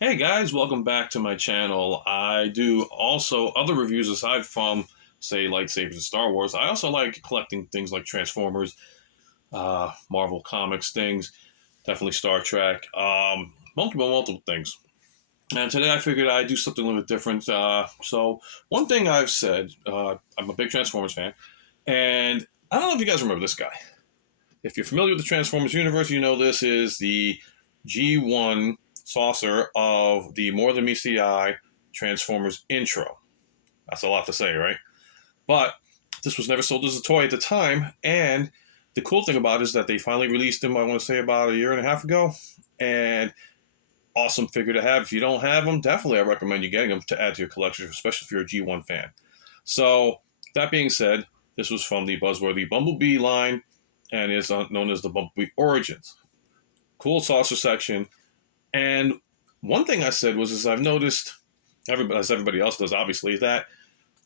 Hey guys, welcome back to my channel. I do also other reviews aside from, say, lightsabers and Star Wars. I also like collecting things like Transformers, Marvel Comics things, definitely Star Trek, multiple things. And today I figured I'd do something a little bit different. So one thing I've said, I'm a big Transformers fan, and I don't know if you guys remember this guy. If you're familiar with the Transformers universe, you know this is the G1 saucer of the More Than Meets the Eye Transformers intro. That's a lot to say, right? But this was never sold as a toy at the time, and the cool thing about it is that they finally released him, I want to say about a year and a half ago, and awesome figure to have. If you don't have them, definitely I recommend you getting them to add to your collection, especially if you're a G1 fan. So, that being said, this was from the buzzworthy Bumblebee line, and is known as the Bumblebee Origins. Cool saucer section. And one thing I said was, is I've noticed, as everybody else does, obviously, that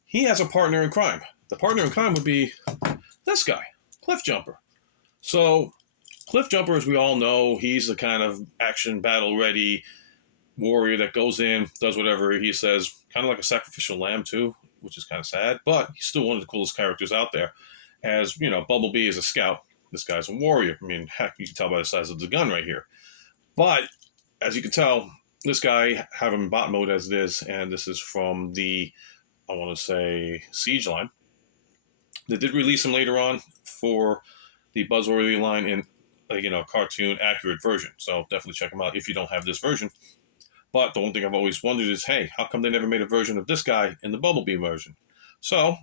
he has a partner in crime. The partner in crime would be this guy, Cliffjumper. So, Cliffjumper, as we all know, he's the kind of action battle ready warrior that goes in, does whatever he says, kind of like a sacrificial lamb, too, which is kind of sad, but he's still one of the coolest characters out there. As you know, Bumblebee is a scout. This guy's a warrior. I mean, heck, you can tell by the size of the gun right here. But as you can tell, this guy have him in bot mode as it is, and this is from the, I want to say, Siege line. They did release him later on for the Buzzworthy line in cartoon accurate version. So definitely check them out if you don't have this version. But the one thing I've always wondered is, hey, how come they never made a version of this guy in the Bumblebee version? So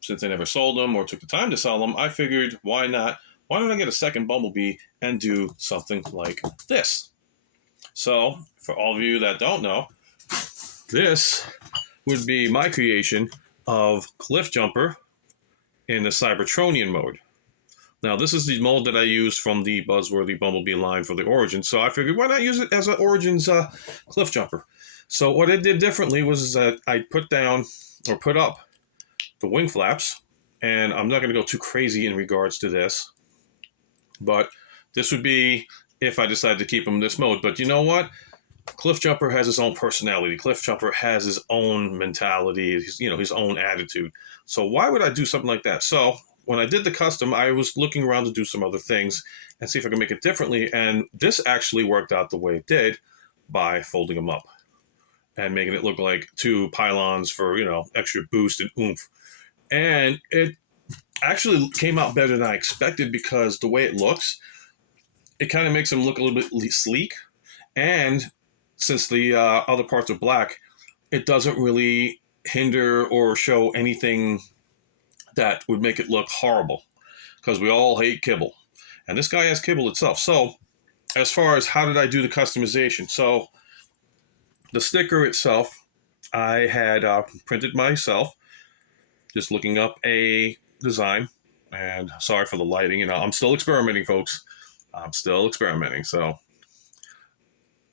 since they never sold them or took the time to sell them, I figured, why not? Why don't I get a second Bumblebee and do something like this? So, for all of you that don't know, this would be my creation of Cliffjumper in the Cybertronian mode. Now, this is the mold that I used from the Buzzworthy Bumblebee line for the Origins, so I figured, why not use it as an Origins Cliffjumper? So, what I did differently was that I put down or put up the wing flaps, and I'm not going to go too crazy in regards to this, but this would be if I decide to keep him in this mode. But you know what? Cliffjumper has his own personality. Cliffjumper has his own mentality, his own attitude. So why would I do something like that? So when I did the custom, I was looking around to do some other things and see if I could make it differently. And this actually worked out the way it did by folding them up and making it look like two pylons for, extra boost and oomph. And it actually came out better than I expected because the way it looks, it kind of makes them look a little bit sleek. And since the other parts are black, it doesn't really hinder or show anything that would make it look horrible because we all hate kibble. And this guy has kibble itself. So, as far as how did I do the customization? So, the sticker itself, I had printed myself, just looking up a design. And sorry for the lighting, I'm still experimenting, folks. I'm still experimenting. So,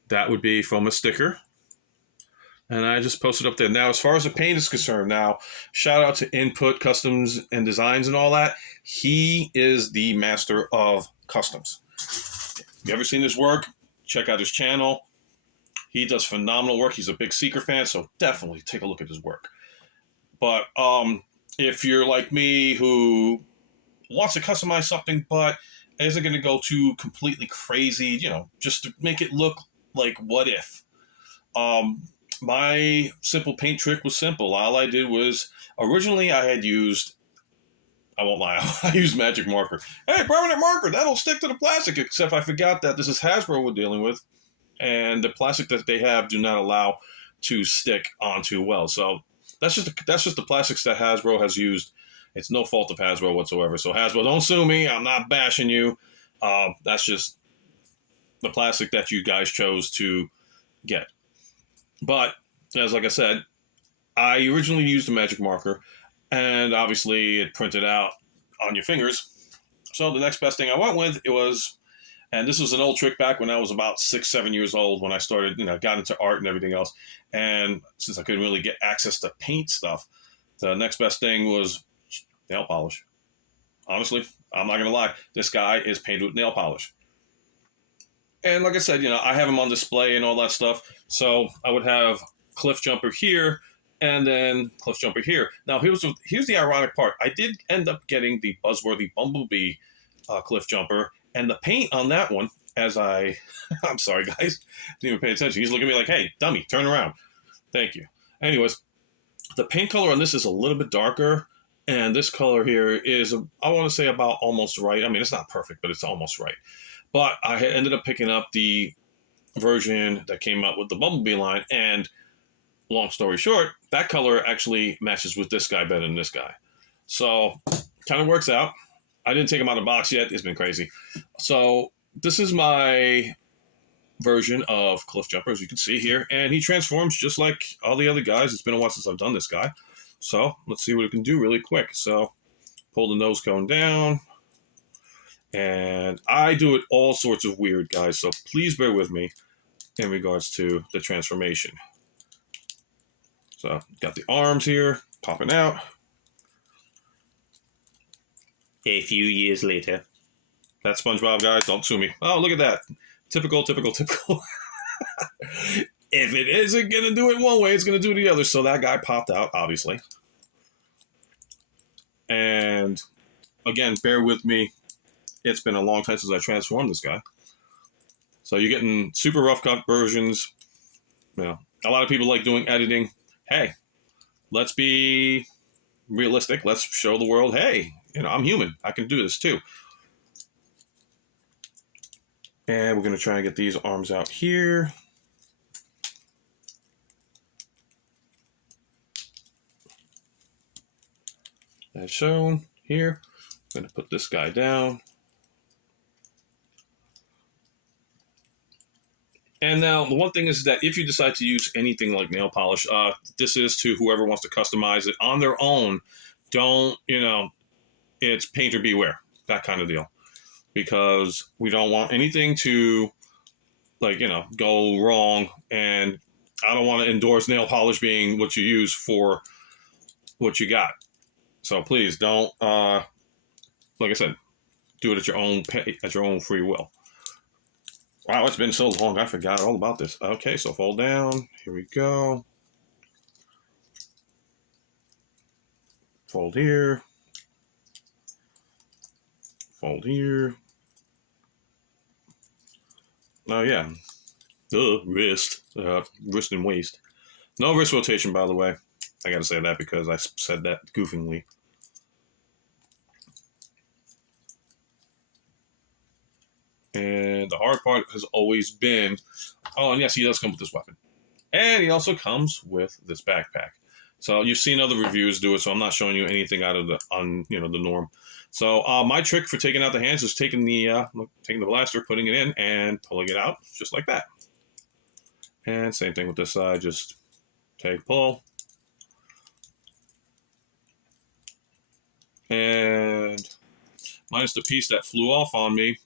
that would be from a sticker. And I just posted up there. Now, as far as the paint is concerned, now, shout out to Input Customs and Designs and all that. He is the master of customs. If you ever seen his work, check out his channel. He does phenomenal work. He's a big Seeker fan, so definitely take a look at his work. But if you're like me who wants to customize something but isn't going to go too completely crazy, just to make it look like what if. My simple paint trick was simple. All I did was, originally I had used, I won't lie, I used magic marker. Hey, permanent marker, that'll stick to the plastic, except I forgot that this is Hasbro we're dealing with, and the plastic that they have do not allow to stick onto well. So that's just the plastics that Hasbro has used. It's no fault of Hasbro whatsoever. So Hasbro, don't sue me. I'm not bashing you. That's just the plastic that you guys chose to get. But, as like I said, I originally used a magic marker, and obviously it printed out on your fingers. So the next best thing I went with, and this was an old trick back when I was about 6, 7 years old, when I started, got into art and everything else. And since I couldn't really get access to paint stuff, the next best thing was nail polish. Honestly, I'm not going to lie. This guy is painted with nail polish. And like I said, I have them on display and all that stuff. So I would have Cliffjumper here and then Cliffjumper here. Now, here's the ironic part. I did end up getting the buzzworthy Bumblebee Cliffjumper, and the paint on that one, I'm sorry, guys, didn't even pay attention. He's looking at me like, hey, dummy, turn around. Thank you. Anyways, the paint color on this is a little bit darker, and this color here is, I want to say, about almost right. I mean, it's not perfect, but it's almost right. But I had ended up picking up the version that came out with the Bumblebee line, and long story short, that color actually matches with this guy better than this guy. So, kind of works out. I didn't take him out of the box yet. It's been crazy. So, this is my version of Cliffjumper, as you can see here, and he transforms just like all the other guys. It's been a while since I've done this guy. So, let's see what it can do really quick. So, pull the nose cone down. And I do it all sorts of weird, guys, so please bear with me in regards to the transformation. So, got the arms here, popping out. A few years later. That's SpongeBob, guys, don't sue me. Oh, look at that. Typical, typical, typical. If it isn't going to do it one way, it's going to do the other. So that guy popped out, obviously. And, again, bear with me. It's been a long time since I transformed this guy. So you're getting super rough cut versions. A lot of people like doing editing. Hey, let's be realistic. Let's show the world, hey, I'm human. I can do this too. And we're going to try and get these arms out here. As shown here. I'm going to put this guy down. And now, the one thing is that if you decide to use anything like nail polish, this is to whoever wants to customize it on their own. Don't, it's painter beware, that kind of deal. Because we don't want anything to, go wrong. And I don't want to endorse nail polish being what you use for what you got. So please don't, like I said, do it at your own free will. Wow, it's been so long, I forgot all about this. Okay, so fold down. Here we go. Fold here. Fold here. Oh, yeah. Wrist. Wrist and waist. No wrist rotation, by the way. I gotta say that because I said that goofingly. And the hard part has always been, oh, and yes, he does come with this weapon. And he also comes with this backpack. So you've seen other reviewers do it, so I'm not showing you anything out of the norm. So my trick for taking out the hands is taking the blaster, putting it in, and pulling it out just like that. And same thing with this side, just take, pull. And minus the piece that flew off on me,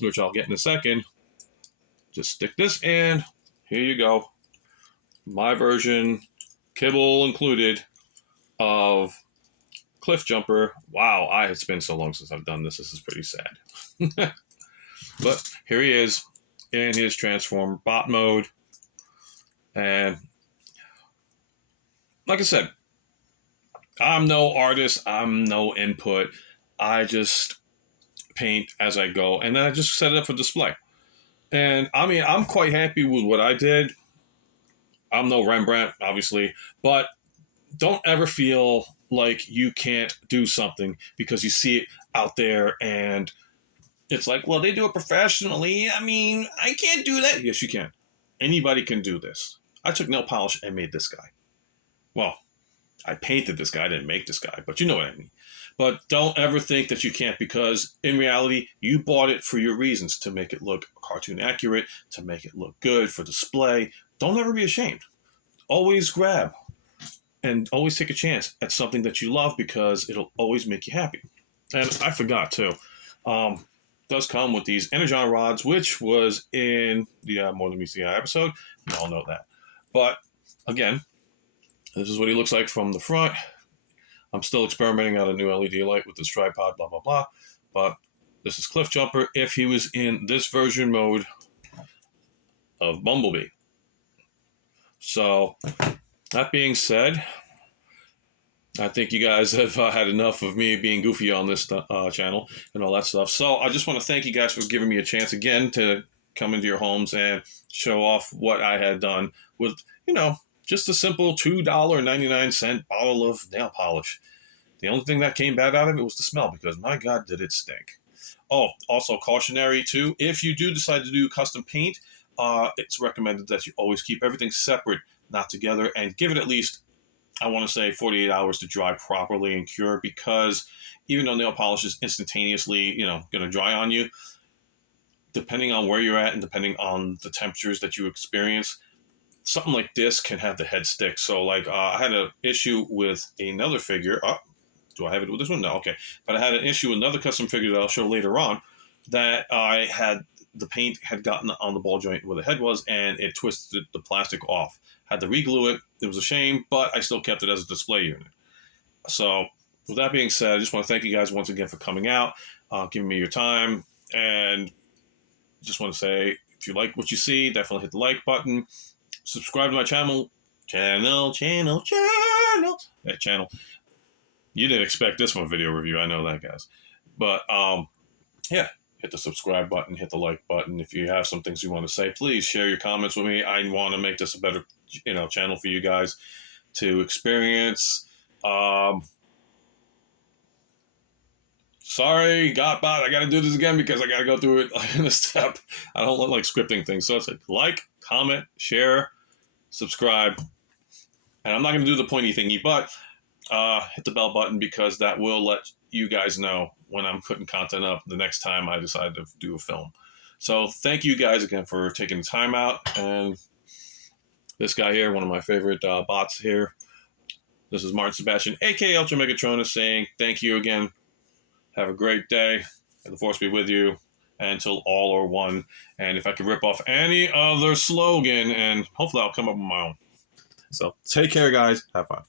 which I'll get in a second. Just stick this in. Here you go. My version, kibble included, of Cliffjumper. Wow, it's been so long since I've done this. This is pretty sad. But here he is in his transform bot mode. And like I said, I'm no artist. I'm no input. I just paint as I go, and then I just set it up for display. And I mean, I'm quite happy with what I did. I'm no Rembrandt, obviously, but don't ever feel like you can't do something because you see it out there and it's like, well, they do it professionally. I mean, I can't do that. Yes, you can. Anybody can do this. I took nail polish and made this guy. Well, I painted this guy. I didn't make this guy, but you know what I mean. But don't ever think that you can't, because in reality, you bought it for your reasons, to make it look cartoon accurate, to make it look good for display. Don't ever be ashamed. Always grab and always take a chance at something that you love, because it'll always make you happy. And I forgot too, does come with these Energon rods, which was in the More Than Meets the Eye episode. You all know that. But again, this is what he looks like from the front. I'm still experimenting out a new LED light with this tripod, blah, blah, blah. But This is Cliffjumper if he was in this version mode of Bumblebee. So, that being said, I think you guys have had enough of me being goofy on this channel and all that stuff. So I just want to thank you guys for giving me a chance again to come into your homes and show off what I had done with, just a simple $2.99 bottle of nail polish. The only thing that came bad out of it was the smell, because my God, did it stink. Oh, also cautionary too, if you do decide to do custom paint, it's recommended that you always keep everything separate, not together, and give it at least, I want to say, 48 hours to dry properly and cure, because even though nail polish is instantaneously, going to dry on you, depending on where you're at and depending on the temperatures that you experience, something like this can have the head stick. So, like, I had an issue with another figure. Do I have it with this one? No, okay. But I had an issue with another custom figure that I'll show later on, that I had, the paint had gotten on the ball joint where the head was, and it twisted the plastic off. Had to re-glue it. It was a shame, but I still kept it as a display unit. So, with that being said, I just want to thank you guys once again for coming out, giving me your time, and just want to say, if you like what you see, definitely hit the like button. Subscribe to my channel. That channel. You didn't expect this one video review, I know that, guys. But, yeah, hit the subscribe button, hit the like button. If you have some things you want to say, please share your comments with me. I want to make this a better, channel for you guys to experience. Sorry, Gotbot, I got to do this again because I got to go through it in a step. I don't like scripting things. So it's like, comment, share, subscribe. And I'm not going to do the pointy thingy, but hit the bell button, because that will let you guys know when I'm putting content up the next time I decide to do a film. So thank you guys again for taking the time out. And this guy here, one of my favorite bots here, this is Martin Sebastian, aka Ultra Megatronus, saying thank you again. Have a great day, and the force be with you until all are one. And if I can rip off any other slogan, and hopefully I'll come up with my own. So take care, guys. Have fun.